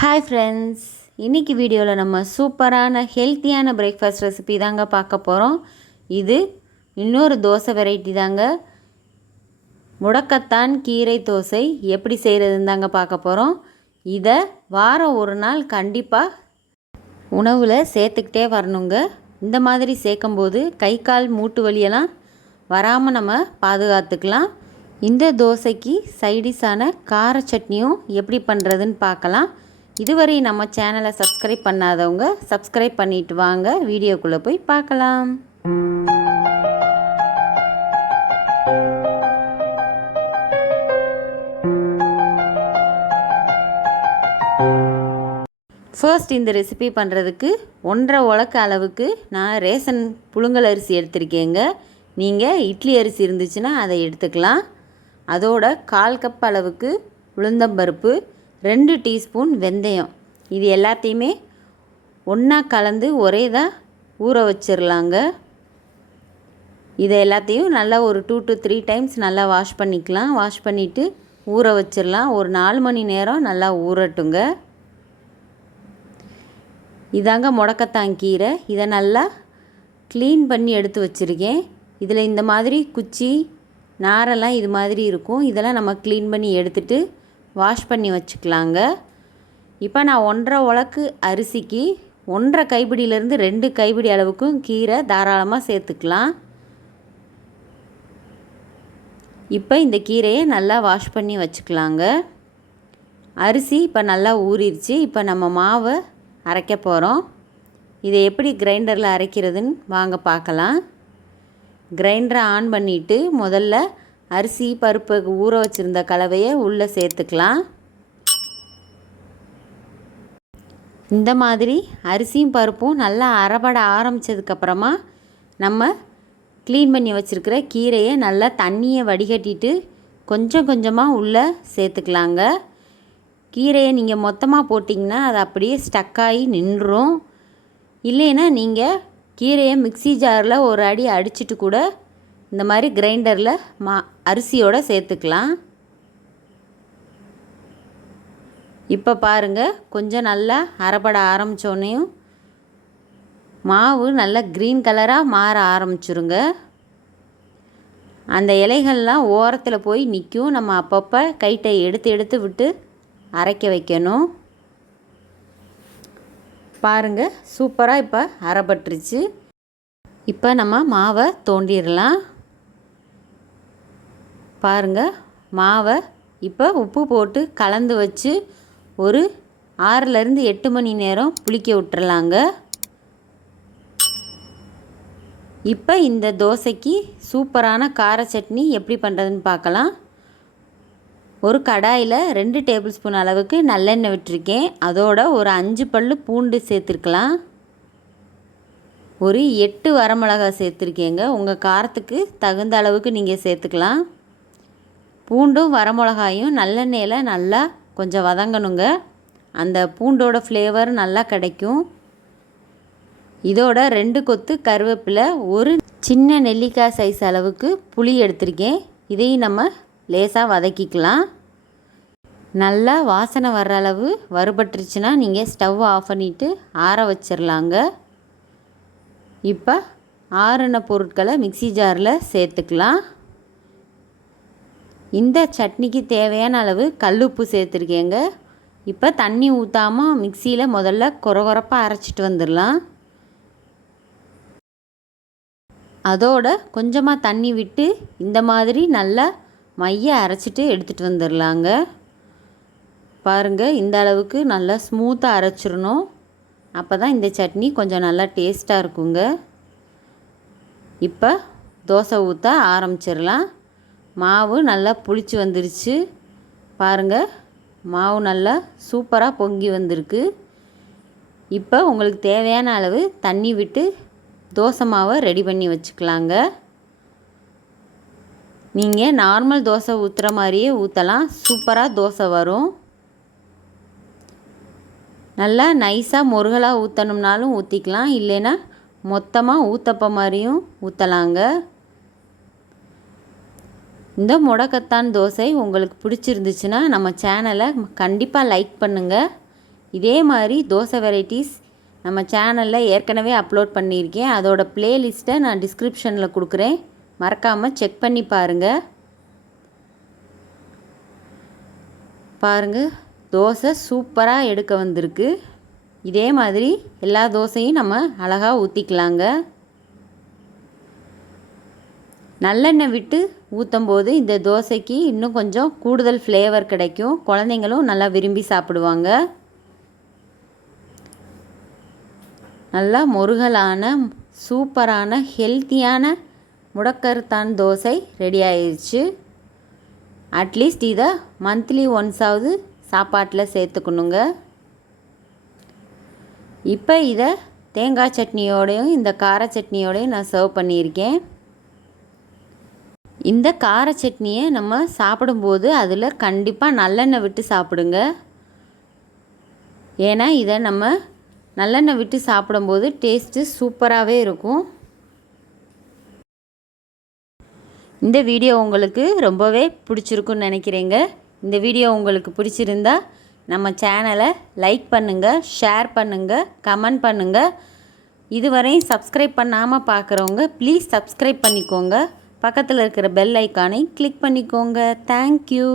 Hi friends, இன்றைக்கி வீடியோவில் நம்ம சூப்பரான ஹெல்த்தியான பிரேக்ஃபாஸ்ட் ரெசிபி தாங்க பார்க்க போகிறோம். இது இன்னொரு தோசை வெரைட்டி தாங்க. முடக்கத்தான் கீரை தோசை எப்படி செய்கிறதுன்னு தாங்க பார்க்க போகிறோம். இதை வாரம் ஒரு நாள் கண்டிப்பாக உணவில் சேர்த்துக்கிட்டே வரணுங்க. இந்த மாதிரி சேர்க்கும்போது கை கால் மூட்டு வலியெல்லாம் வராமல் நம்ம பாதுகாத்துக்கலாம். இந்த தோசைக்கு சைடிஷான கார சட்னியும் எப்படி பண்ணுறதுன்னு பார்க்கலாம். இதுவரை நம்ம சேனலை சப்ஸ்கிரைப் பண்ணாதவங்க சப்ஸ்கிரைப் பண்ணிட்டு வாங்க. வீடியோக்குள்ளே போய் பார்க்கலாம். ஃபர்ஸ்ட் இந்த ரெசிபி பண்ணுறதுக்கு 1.5 உலக்கு அளவுக்கு நான் ரேஷன் புழுங்கல் அரிசி எடுத்திருக்கேங்க. நீங்கள் இட்லி அரிசி இருந்துச்சுன்னா அதை எடுத்துக்கலாம். அதோட 1/4 கப் அளவுக்கு உளுந்தம்பருப்பு, 2 டீஸ்பூன் வெந்தயம், இது எல்லாத்தையுமே ஒன்றா கலந்து ஒரே தான் ஊற வச்சிடலாங்க. இதை எல்லாத்தையும் நல்லா ஒரு 2 to 3 டைம்ஸ் நல்லா வாஷ் பண்ணிக்கலாம். வாஷ் பண்ணிவிட்டு ஊற வச்சிடலாம். ஒரு 4 மணி நேரம் நல்லா ஊறட்டுங்க. இதாங்க முடக்கத்தான் கீரை. இதை நல்லா க்ளீன் பண்ணி எடுத்து வச்சுருக்கேன். இதில் இந்த மாதிரி குச்சி நாரெல்லாம் இது மாதிரி இருக்கும். இதெல்லாம் நம்ம க்ளீன் பண்ணி எடுத்துகிட்டு வாஷ் பண்ணி வச்சுக்கலாங்க. இப்போ நான் 1.5 உலக்கு அரிசிக்கு 1.5 கைப்பிடியிலேருந்து 2 கைப்பிடி அளவுக்கும் கீரை தாராளமாக சேர்த்துக்கலாம். இப்போ இந்த கீரையை நல்லா வாஷ் பண்ணி வச்சுக்கலாங்க. அரிசி இப்போ நல்லா ஊறிடுச்சு. இப்போ நம்ம மாவை அரைக்க போகிறோம். இதை எப்படி கிரைண்டரில் அரைக்கிறதுன்னு வாங்க பார்க்கலாம். கிரைண்டரை ஆன் பண்ணிவிட்டு முதல்ல அரிசி பருப்பு ஊற வச்சுருந்த கலவையை உள்ளே சேர்த்துக்கலாம். இந்த மாதிரி அரிசியும் பருப்பும் நல்லா அரைபட ஆரம்பித்ததுக்கப்புறமா நம்ம க்ளீன் பண்ணி வச்சுருக்கிற கீரையை நல்லா தண்ணியை வடிகட்டிட்டு கொஞ்சம் கொஞ்சமாக உள்ளே சேர்த்துக்கலாங்க. கீரையை நீங்கள் மொத்தமாக போட்டிங்கன்னா அது அப்படியே ஸ்டக்காகி நின்றும். இல்லைன்னா நீங்கள் கீரையை மிக்ஸி ஜாரில் ஒரு அடி அடிச்சுட்டு கூட இந்த மாதிரி கிரைண்டரில் அரிசியோடு சேர்த்துக்கலாம். இப்போ பாருங்கள், கொஞ்சம் நல்லா அரைப்பட ஆரம்பித்தோன்னையும் மாவு நல்லா க்ரீன் கலராக மாற ஆரம்பிச்சுருங்க. அந்த இலைகள்லாம் ஓரத்தில் போய் நிற்கும். நம்ம அப்பப்போ கைட்டை எடுத்து எடுத்து விட்டு அரைக்க வைக்கணும். பாருங்கள், சூப்பராக இப்போ அரைப்பட்டுருச்சு. இப்போ நம்ம மாவை தோண்டிடலாம். பாருங்கள், மாவை இப்போ உப்பு போட்டு கலந்து வச்சு ஒரு 6லேருந்து 8 மணி நேரம் புளிக்க விட்டுறலாங்க. இப்போ இந்த தோசைக்கு சூப்பரான கார சட்னி எப்படி பண்ணுறதுன்னு பார்க்கலாம். ஒரு கடாயில் 2 டேபிள் ஸ்பூன் அளவுக்கு நல்லெண்ணெய் விட்டுருக்கேன். அதோட ஒரு 5 பல்லு பூண்டு சேர்த்துருக்கலாம். ஒரு 8 வரமிளகாய் சேர்த்துருக்கேங்க. உங்கள் காரத்துக்கு தகுந்த அளவுக்கு நீங்கள் சேர்த்துக்கலாம். பூண்டும் வரமிளகாயும் நல்லெண்ணெயில் நல்லா கொஞ்சம் வதங்கணுங்க. அந்த பூண்டோட ஃப்ளேவர் நல்லா கிடைக்கும். இதோட 2 கொத்து கருவேப்பிலை, ஒரு சின்ன நெல்லிக்காய் சைஸ் அளவுக்கு புளி எடுத்திருக்கேன். இதையும் நம்ம லேசாக வதக்கிக்கலாம். நல்லா வாசனை வர்ற அளவு வறுபட்டுருச்சுன்னா நீங்கள் ஸ்டவ் ஆஃப் பண்ணிவிட்டு ஆற வச்சிடலாங்க. இப்போ ஆறின பொருட்களை மிக்ஸி ஜாரில் சேர்த்துக்கலாம். இந்த சட்னிக்கு தேவையான அளவு கல்லுப்பு சேர்த்துருக்கேங்க. இப்போ தண்ணி ஊற்றாமல் மிக்சியில் முதல்ல கொரகொரப்பாக அரைச்சிட்டு வந்துடலாம். அதோட கொஞ்சமாக தண்ணி விட்டு இந்த மாதிரி நல்லா மைய அரைச்சிட்டு எடுத்துகிட்டு வந்துடலாங்க. பாருங்கள், இந்த அளவுக்கு நல்லா ஸ்மூத்தாக அரைச்சிடணும். அப்போ தான் இந்த சட்னி கொஞ்சம் நல்லா டேஸ்ட்டாக இருக்குங்க. இப்போ தோசை ஊற்ற ஆரம்பிச்சிடலாம். மாவு நல்லா புளிச்சு வந்துருச்சு. பாருங்கள், மாவு நல்லா சூப்பராக பொங்கி வந்திருக்கு. இப்போ உங்களுக்கு தேவையான அளவு தண்ணி விட்டு தோசை மாவை ரெடி பண்ணி வச்சுக்கலாங்க. நீங்கள் நார்மல் தோசை ஊற்றுற மாதிரியே ஊற்றலாம். சூப்பராக தோசை வரும். நல்லா நைஸாக முருகலாக ஊற்றணும்னாலும் ஊற்றிக்கலாம். இல்லைன்னா மொத்தமாக ஊற்றப்ப மாதிரியும் ஊற்றலாங்க. இந்த முடக்கத்தான் தோசை உங்களுக்கு பிடிச்சிருந்துச்சுன்னா நம்ம சேனலை கண்டிப்பாக லைக் பண்ணுங்கள். இதே மாதிரி தோசை வெரைட்டிஸ் நம்ம சேனலில் ஏற்கனவே அப்லோட் பண்ணியிருக்கேன். அதோட ப்ளேலிஸ்ட்டை நான் டிஸ்கிரிப்ஷனில் கொடுக்குறேன், மறக்காமல் செக் பண்ணி பாருங்கள். பாருங்கள், தோசை சூப்பராக எடுக்க வந்திருக்கு. இதே மாதிரி எல்லா தோசையும் நம்ம அழகாக ஊற்றிக்கலாங்க. நல்லெண்ணெய் விட்டு ஊற்றும்போது இந்த தோசைக்கு இன்னும் கொஞ்சம் கூடுதல் ஃப்ளேவர் கிடைக்கும். குழந்தைங்களும் நல்லா விரும்பி சாப்பிடுவாங்க. நல்லா முருகலான சூப்பரான ஹெல்த்தியான முடக்கருத்தான் தோசை ரெடி ஆயிடுச்சு. அட்லீஸ்ட் இதை மந்த்லி ஒன்ஸாவது சாப்பாட்டில் சேர்த்துக்கணுங்க. இப்போ இதை தேங்காய் சட்னியோடையும் இந்த கார சட்னியோடையும் நான் சர்வ் பண்ணியிருக்கேன். இந்த கார சட்னியை நம்ம சாப்பிடும்போது அதில் கண்டிப்பாக நல்லெண்ணெய் விட்டு சாப்பிடுங்க. ஏன்னா இதை நம்ம நல்லெண்ணெய் விட்டு சாப்பிடும்போது டேஸ்ட்டு சூப்பராகவே இருக்கும். இந்த வீடியோ உங்களுக்கு ரொம்பவே பிடிச்சிருக்குன்னு நினைக்கிறேங்க. இந்த வீடியோ உங்களுக்கு பிடிச்சிருந்தா நம்ம சேனலை லைக் பண்ணுங்கள், ஷேர் பண்ணுங்கள், கமெண்ட் பண்ணுங்கள். இதுவரையும் சப்ஸ்கிரைப் பண்ணாமல் பார்க்குறவங்க ப்ளீஸ் சப்ஸ்கிரைப் பண்ணிக்கோங்க. பக்கத்தில் இருக்கிற பெல் ஐக்கானை கிளிக் பண்ணிக்கோங்க. தேங்க்யூ.